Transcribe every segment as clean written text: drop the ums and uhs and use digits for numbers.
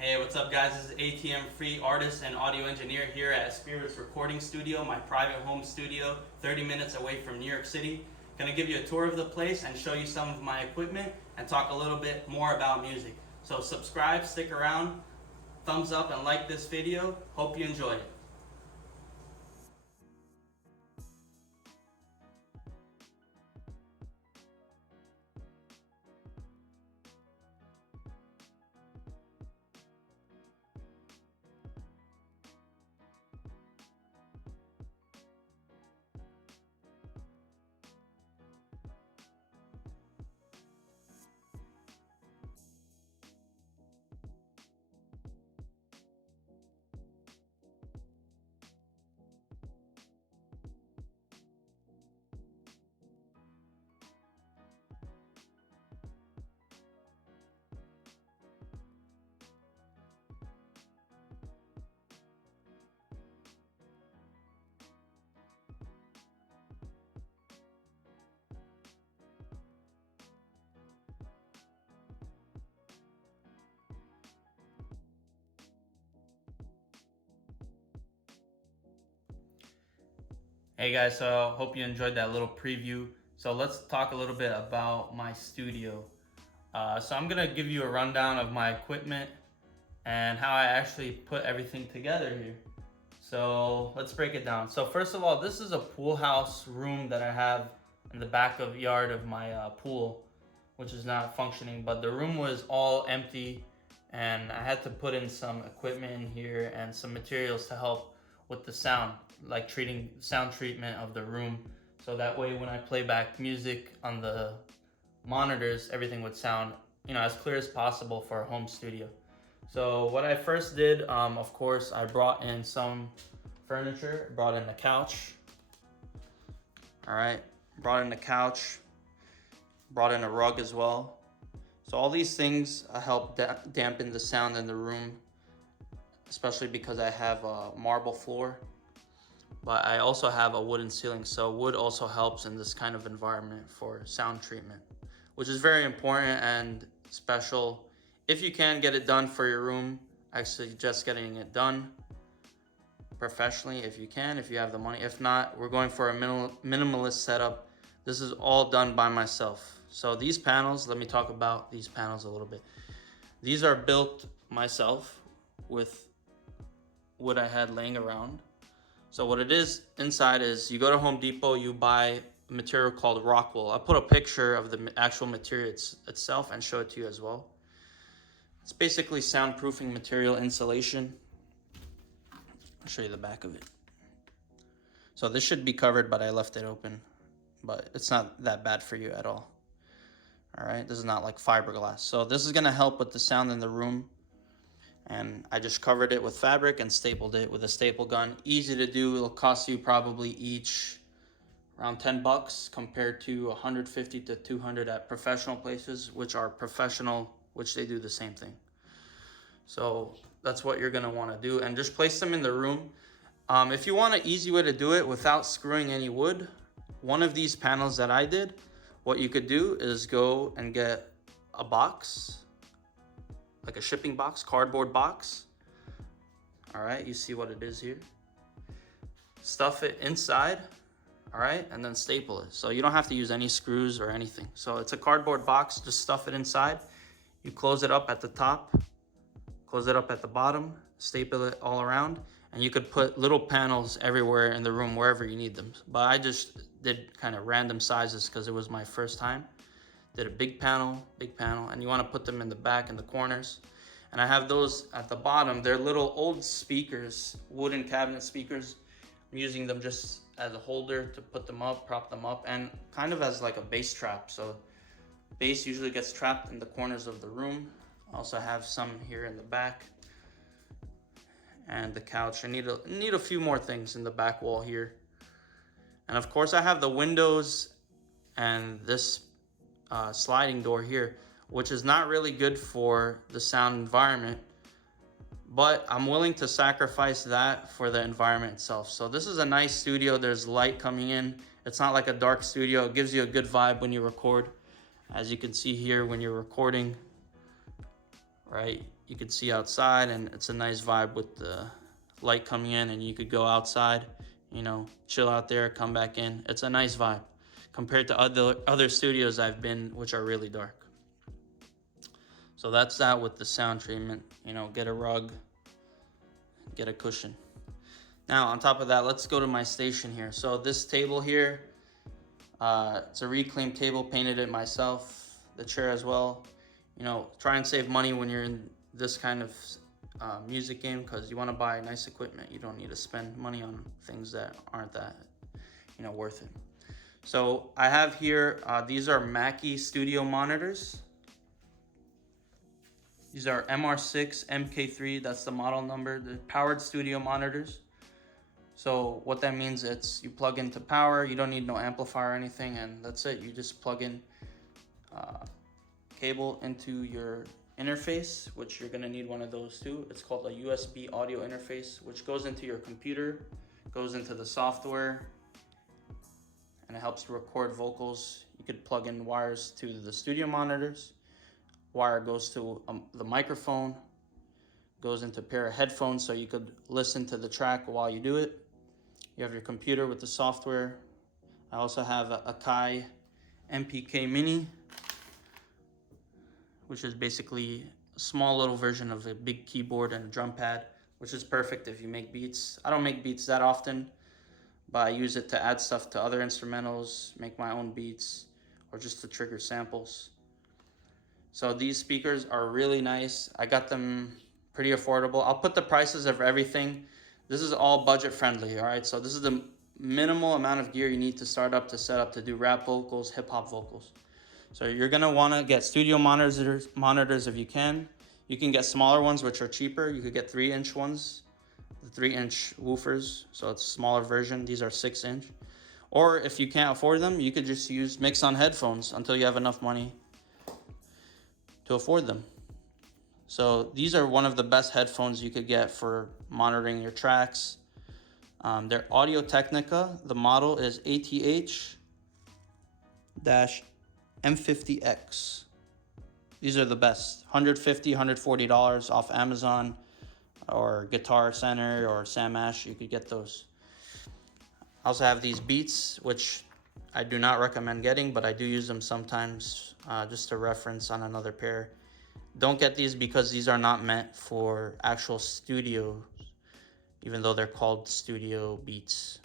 Hey, what's up guys? This is ATM Free artist and audio engineer here at Aspearits Recording Studio, my private home studio, 30 minutes away from New York City. Gonna give you a tour of the place and show you some of my equipment and talk a little bit more about music. So subscribe, stick around, thumbs up and like this video. Hope you enjoy it. Hey guys, so hope you enjoyed that little preview. So let's talk a little bit about my studio. So I'm gonna give you a rundown of my equipment and how I actually put everything together here. So let's break it down. So first of all, this is a pool house room that I have in the back of yard of my pool, which is not functioning, but the room was all empty and I had to put in some equipment in here and some materials to help with the sound, like sound treatment of the room. So that way when I play back music on the monitors, everything would sound, as clear as possible for a home studio. So what I first did, of course, I brought in some furniture, brought in the couch. All right, brought in the couch, brought in a rug as well. So all these things help dampen the sound in the room, especially because I have a marble floor, but I also have a wooden ceiling. So wood also helps in this kind of environment for sound treatment, which is very important and special. If you can get it done for your room, I suggest getting it done professionally if you can, if you have the money. If not, we're going for a minimalist setup. This is all done by myself. So these panels, let me talk about these panels a little bit. These are built myself with what I had laying around. So what it is inside is you go to Home Depot, you buy a material called rock wool. I'll put a picture of the actual material itself and show it to you as well. It's basically soundproofing material, insulation. I'll show you the back of it. So this should be covered, but I left it open, but it's not that bad for you at all. All right, this is not like fiberglass. So this is gonna help with the sound in the room. And I just covered it with fabric and stapled it with a staple gun. Easy to do. It'll cost you probably each around 10 bucks compared to 150 to 200 at professional places, which are professional, which they do the same thing. So that's what you're gonna wanna do, and just place them in the room. If you want an easy way to do it without screwing any wood, one of these panels that I did, what you could do is go and get a box, like a shipping box, cardboard box. All right, you see what it is here. Stuff it inside, all right, and then staple it. So you don't have to use any screws or anything. So it's a cardboard box, just stuff it inside. You close it up at the top, close it up at the bottom, staple it all around, and you could put little panels everywhere in the room, wherever you need them. But I just did kind of random sizes because it was my first time. Did a big panel, and you want to put them in the back in the corners. And I have those at the bottom. They're little old speakers, wooden cabinet speakers. I'm using them just as a holder to put them up, prop them up, and kind of as like a bass trap. So bass usually gets trapped in the corners of the room. I also have some here in the back. And the couch. I need a few more things in the back wall here. And of course I have the windows and this sliding door here, which is not really good for the sound environment, but I'm willing to sacrifice that for the environment itself. So this is a nice studio. There's light coming in. It's not like a dark studio. It gives you a good vibe when you record. As you can see here, when you're recording, right, you could see outside, and it's a nice vibe with the light coming in, and you could go outside, you know, chill out there, come back in. It's a nice vibe compared to other studios I've been, which are really dark. So that's that with the sound treatment. You know, get a rug, get a cushion. Now on top of that, let's go to my station here. So this table here, it's a reclaimed table, painted it myself. The chair as well. You know, try and save money when you're in this kind of music game, because you want to buy nice equipment. You don't need to spend money on things that aren't that, you know, worth it. So I have here, these are Mackie studio monitors. These are MR6 MK3, that's the model number. The powered studio monitors. So what that means, it's you plug into power, you don't need no amplifier or anything, and that's it. You just plug in cable into your interface, which you're gonna need one of those too. It's called a USB audio interface, which goes into your computer, goes into the software, and it helps to record vocals. You could plug in wires to the studio monitors. Wire goes to the microphone, goes into a pair of headphones so you could listen to the track while you do it. You have your computer with the software. I also have a Akai MPK Mini, which is basically a small little version of a big keyboard and a drum pad, which is perfect if you make beats. I don't make beats that often, but I use it to add stuff to other instrumentals, make my own beats, or just to trigger samples. So these speakers are really nice. I got them pretty affordable. I'll put the prices of everything. This is all budget friendly, all right? So this is the minimal amount of gear you need to start up, to set up, to do rap vocals, hip hop vocals. So you're gonna wanna get studio monitors if you can. You can get smaller ones, which are cheaper. You could get 3-inch ones, the 3-inch woofers. So it's a smaller version. These are 6-inch. Or if you can't afford them, you could just use mix-on headphones until you have enough money to afford them. So these are one of the best headphones you could get for monitoring your tracks. They're Audio-Technica. The model is ATH-M50X. These are the best. $150, $140 off Amazon or Guitar Center or Sam Ash. You could get those. I also have these Beats, which I do not recommend getting, but I do use them sometimes, just a reference on another pair. Don't get these because these are not meant for actual studio, even though they're called studio Beats.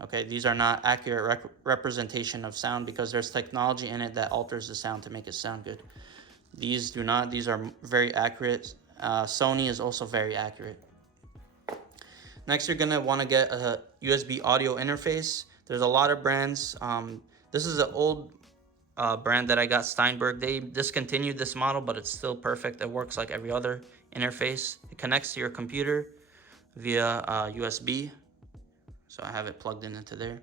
Okay, these are not accurate representation of sound because there's technology in it that alters the sound to make it sound good. These do not. These are very accurate. Sony is also very accurate. Next, you're gonna want to get a USB audio interface. There's a lot of brands. This is an old brand that I got, Steinberg. They discontinued this model, but it's still perfect. It works like every other interface. It connects to your computer via USB. So I have it plugged into there.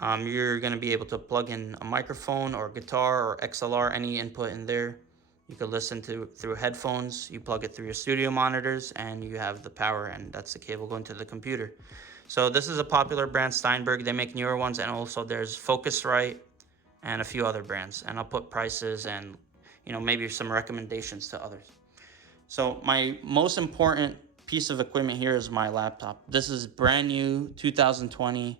You're gonna be able to plug in a microphone or guitar or XLR, any input in there. You could listen to through headphones. You plug it through your studio monitors and you have the power, and that's the cable going to the computer. So this is a popular brand, Steinberg. They make newer ones, and also there's Focusrite and a few other brands. And I'll put prices and, you know, maybe some recommendations to others. So my most important piece of equipment here is my laptop. This is brand new 2020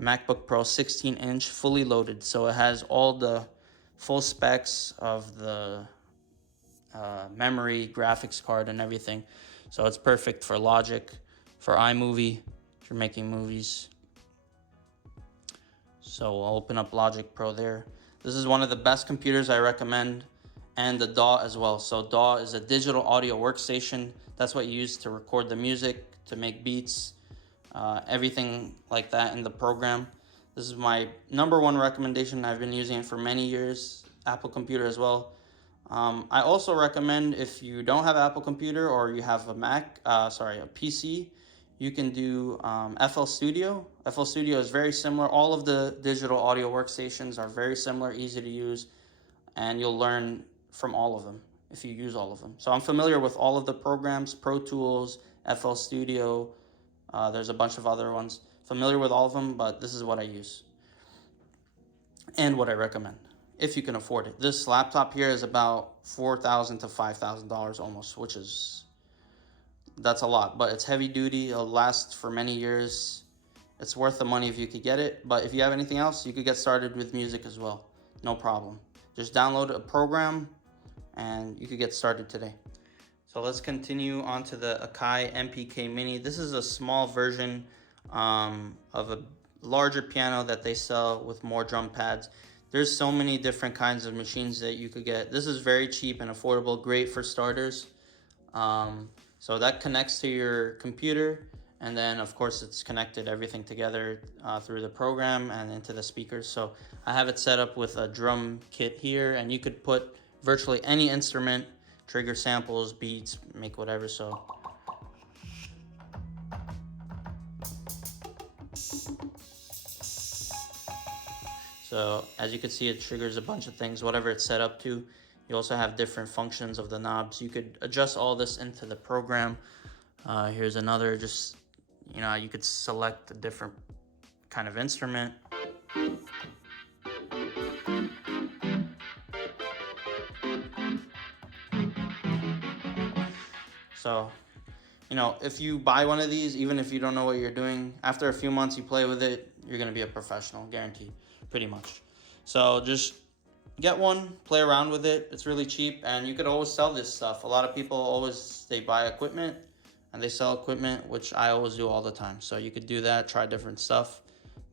MacBook Pro 16-inch, fully loaded. So it has all the full specs of the memory, graphics card, and everything. So it's perfect for Logic, for iMovie, if you're making movies. So I'll open up Logic Pro there. This is one of the best computers I recommend, and the DAW as well. So DAW is a digital audio workstation. That's what you use to record the music, to make beats, everything like that in the program. This is my #1 recommendation. I've been using it for many years. Apple computer as well. I also recommend, if you don't have Apple computer or you have a PC, you can do FL Studio. FL Studio is very similar. All of the digital audio workstations are very similar, easy to use, and you'll learn from all of them if you use all of them. So I'm familiar with all of the programs, Pro Tools, FL Studio. There's a bunch of other ones. Familiar with all of them, but this is what I use and what I recommend. if you can afford it. This laptop here is about $4,000 to $5,000 almost, that's a lot, but it's heavy duty. It'll last for many years. It's worth the money if you could get it. But if you have anything else, you could get started with music as well. No problem. Just download a program and you could get started today. So let's continue on to the Akai MPK Mini. This is a small version of a larger piano that they sell with more drum pads. There's so many different kinds of machines that you could get. This is very cheap and affordable, great for starters. So that connects to your computer, and then of course it's connected everything together through the program and into the speakers. So I have it set up with a drum kit here, and you could put virtually any instrument, trigger samples, beats, make whatever. So as you can see, it triggers a bunch of things, whatever it's set up to. You also have different functions of the knobs. You could adjust all this into the program. Here's another, just, you know, you could select a different kind of instrument. So, you know, if you buy one of these, even if you don't know what you're doing, after a few months you play with it, you're gonna be a professional, guaranteed, pretty much. So just get one, play around with it. It's really cheap, and you could always sell this stuff. A lot of people they buy equipment and they sell equipment, which I always do all the time. So you could do that, try different stuff,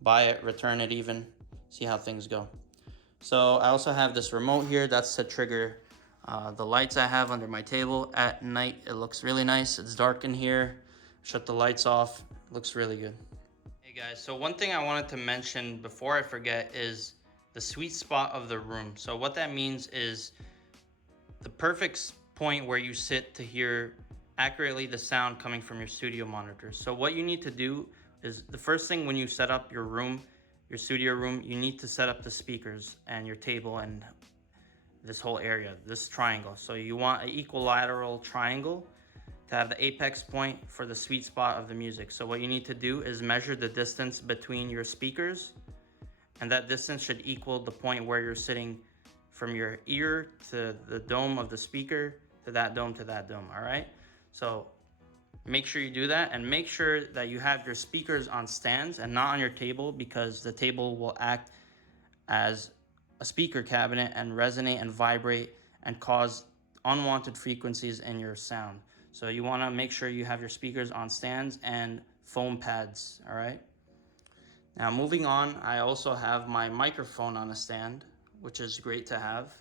buy it, return it even, see how things go. So I also have this remote here. That's to trigger the lights I have under my table. At night, it looks really nice. It's dark in here. Shut the lights off. It looks really good. Hey guys, so one thing I wanted to mention before I forget is the sweet spot of the room. So what that means is the perfect point where you sit to hear accurately the sound coming from your studio monitors. So what you need to do is, the first thing when you set up your room, your studio room, you need to set up the speakers and your table and this whole area, this triangle. So you want an equilateral triangle to have the apex point for the sweet spot of the music. So what you need to do is measure the distance between your speakers, and that distance should equal the point where you're sitting from your ear to the dome of the speaker to that dome to that dome, all right? So make sure you do that, and make sure that you have your speakers on stands and not on your table, because the table will act as a speaker cabinet and resonate and vibrate and cause unwanted frequencies in your sound. So you want to make sure you have your speakers on stands and foam pads, all right? Now moving on, I also have my microphone on a stand, which is great to have.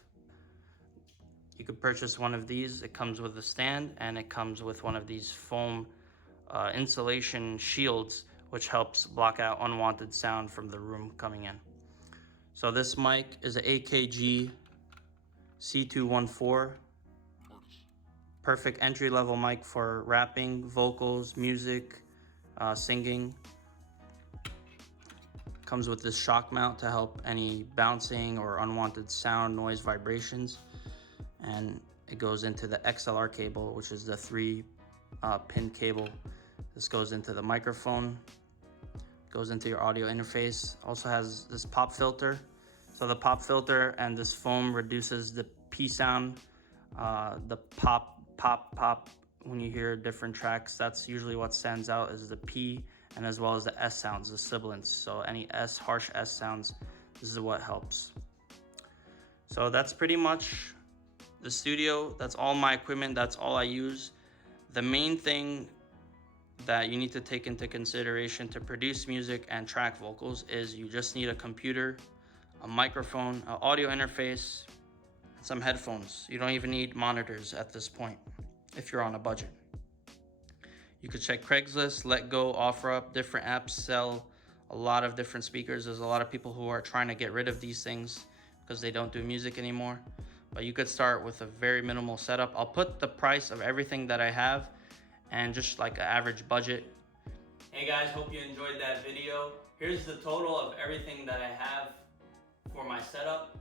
You could purchase one of these. It comes with a stand, and it comes with one of these foam insulation shields, which helps block out unwanted sound from the room coming in. So this mic is an AKG C214. Perfect entry-level mic for rapping, vocals, music, singing. Comes with this shock mount to help any bouncing or unwanted sound, noise, vibrations. And it goes into the XLR cable, which is the 3-pin cable. This goes into the microphone, goes into your audio interface. Also has this pop filter. So the pop filter and this foam reduces the P sound, the pop, pop, pop. When you hear different tracks, that's usually what stands out, is the P, and as well as the S sounds, the sibilants. So any harsh S sounds, this is what helps. So that's pretty much the studio. That's all my equipment. That's all I use. The main thing that you need to take into consideration to produce music and track vocals is you just need a computer, a microphone, an audio interface, some headphones. You don't even need monitors at this point if you're on a budget. You could check Craigslist, Letgo, OfferUp. Different apps sell a lot of different speakers. There's a lot of people who are trying to get rid of these things because they don't do music anymore. But you could start with a very minimal setup. I'll put the price of everything that I have and just like an average budget. Hey guys, hope you enjoyed that video. Here's the total of everything that I have for my setup.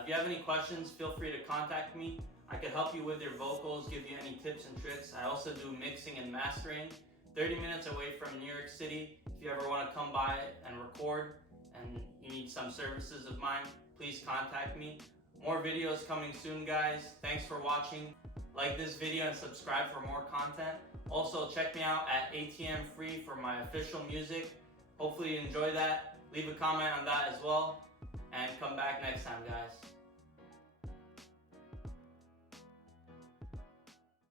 If you have any questions, feel free to contact me. I could help you with your vocals, give you any tips and tricks. I also do mixing and mastering. 30 minutes away from New York City. If you ever want to come by and record and you need some services of mine, please contact me. More videos coming soon, guys. Thanks for watching. Like this video and subscribe for more content. Also, check me out at ATM Free for my official music. Hopefully you enjoy that. Leave a comment on that as well. And come back next time, guys.